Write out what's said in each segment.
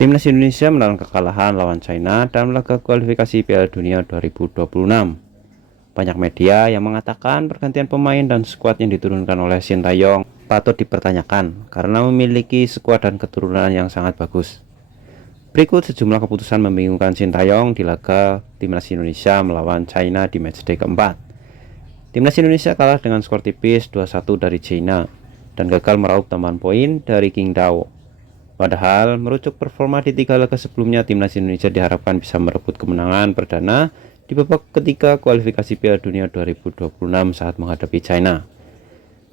Timnas Indonesia menelan kekalahan lawan China dalam laga kualifikasi Piala Dunia 2026. Banyak media yang mengatakan pergantian pemain dan skuad yang diturunkan oleh Sintayong patut dipertanyakan karena memiliki skuad dan keturunan yang sangat bagus. Berikut sejumlah keputusan membingungkan Sintayong di laga Timnas Indonesia melawan China di matchday keempat. Timnas Indonesia kalah dengan skor tipis 2-1 dari China dan gagal meraup tambahan poin dari Qingdao. Padahal merujuk performa di 3 laga sebelumnya, Timnas Indonesia diharapkan bisa merebut kemenangan perdana di babak ketiga kualifikasi Piala Dunia 2026 saat menghadapi China.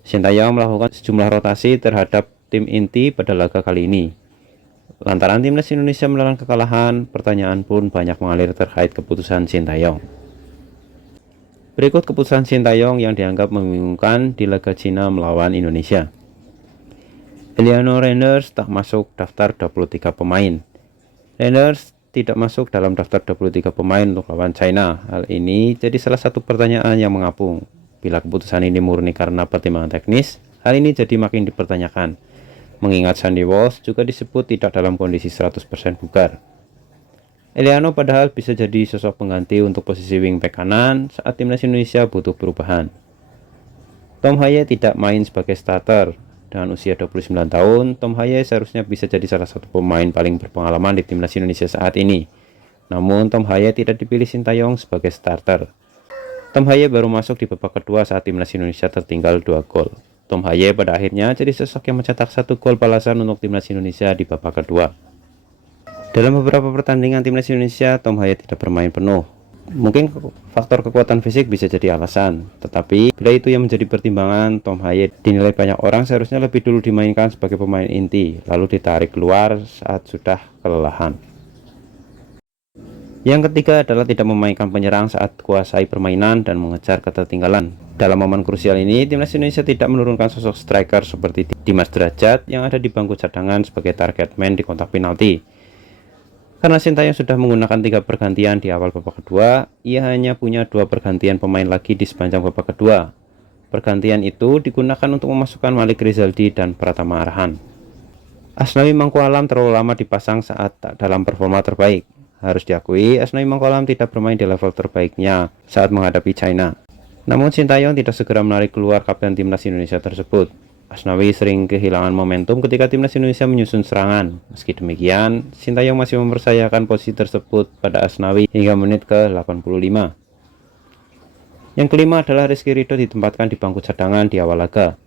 Sintayong melakukan sejumlah rotasi terhadap tim inti pada laga kali ini. Lantaran Timnas Indonesia menelan kekalahan, pertanyaan pun banyak mengalir terkait keputusan Sintayong. Berikut keputusan Sintayong yang dianggap membingungkan di laga China melawan Indonesia. Emiliano Reynders tak masuk daftar 23 pemain. Reynders tidak masuk dalam daftar 23 pemain untuk lawan China. Hal ini jadi salah satu pertanyaan yang mengapung. Bila keputusan ini murni karena pertimbangan teknis, hal ini jadi makin dipertanyakan. Mengingat Sandy Walsh juga disebut tidak dalam kondisi 100% bugar. Emiliano padahal bisa jadi sosok pengganti untuk posisi wingback kanan saat Timnas Indonesia butuh perubahan. Tom Haye tidak main sebagai starter. Dengan usia 29 tahun, Tom Haye seharusnya bisa jadi salah satu pemain paling berpengalaman di Timnas Indonesia saat ini. Namun Tom Haye tidak dipilih Sintayong sebagai starter. Tom Haye baru masuk di babak kedua saat Timnas Indonesia tertinggal 2 gol. Tom Haye pada akhirnya jadi sosok yang mencetak 1 gol balasan untuk Timnas Indonesia di babak kedua. Dalam beberapa pertandingan Timnas Indonesia, Tom Haye tidak bermain penuh. Mungkin faktor kekuatan fisik bisa jadi alasan, tetapi bila itu yang menjadi pertimbangan, Tom Haye dinilai banyak orang seharusnya lebih dulu dimainkan sebagai pemain inti, lalu ditarik keluar saat sudah kelelahan. Yang ketiga adalah tidak memainkan penyerang saat kuasai permainan dan mengejar ketertinggalan. Dalam momen krusial ini, Timnas Indonesia tidak menurunkan sosok striker seperti Dimas Derajat yang ada di bangku cadangan sebagai target man di kotak penalti. Karena Sintayong sudah menggunakan 3 pergantian di awal babak kedua, ia hanya punya 2 pergantian pemain lagi di sepanjang babak kedua. Pergantian itu digunakan untuk memasukkan Malik Rizaldi dan Pratama Arhan. Asnawi Mangkualam terlalu lama dipasang saat tak dalam performa terbaik. Harus diakui, Asnawi Mangkualam tidak bermain di level terbaiknya saat menghadapi China. Namun Sintayong tidak segera menarik keluar kapten Timnas Indonesia tersebut. Asnawi sering kehilangan momentum ketika Timnas Indonesia menyusun serangan. Meski demikian, Sintayong masih mempercayakan posisi tersebut pada Asnawi hingga menit ke-85. Yang kelima adalah Rizky Ridho ditempatkan di bangku cadangan di awal laga.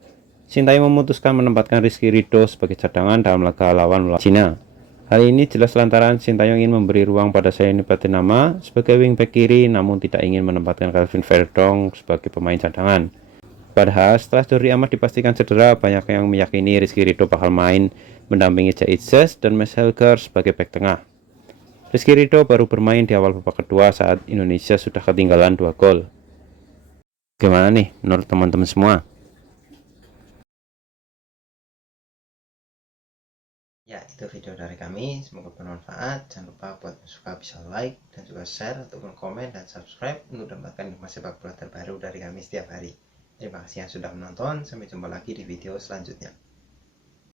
Sintayong memutuskan menempatkan Rizky Ridho sebagai cadangan dalam laga lawan Cina. Hal ini jelas lantaran Sintayong ingin memberi ruang pada Saini Patinama sebagai wingback kiri, namun tidak ingin menempatkan Calvin Verdong sebagai pemain cadangan. Padahal setelah Jordi Amat dipastikan cedera, banyak yang meyakini Rizky Ridho bakal main mendampingi Zaiid Zes dan Max Helger sebagai bek tengah. Rizky Ridho baru bermain di awal babak kedua saat Indonesia sudah ketinggalan 2 gol. Gimana nih menurut teman-teman semua? Ya, itu video dari kami. Semoga bermanfaat. Jangan lupa buat yang suka bisa like dan juga share ataupun komen dan subscribe untuk mendapatkan informasi sepak bola terbaru dari kami setiap hari. Terima kasih yang sudah menonton. Sampai jumpa lagi di video selanjutnya.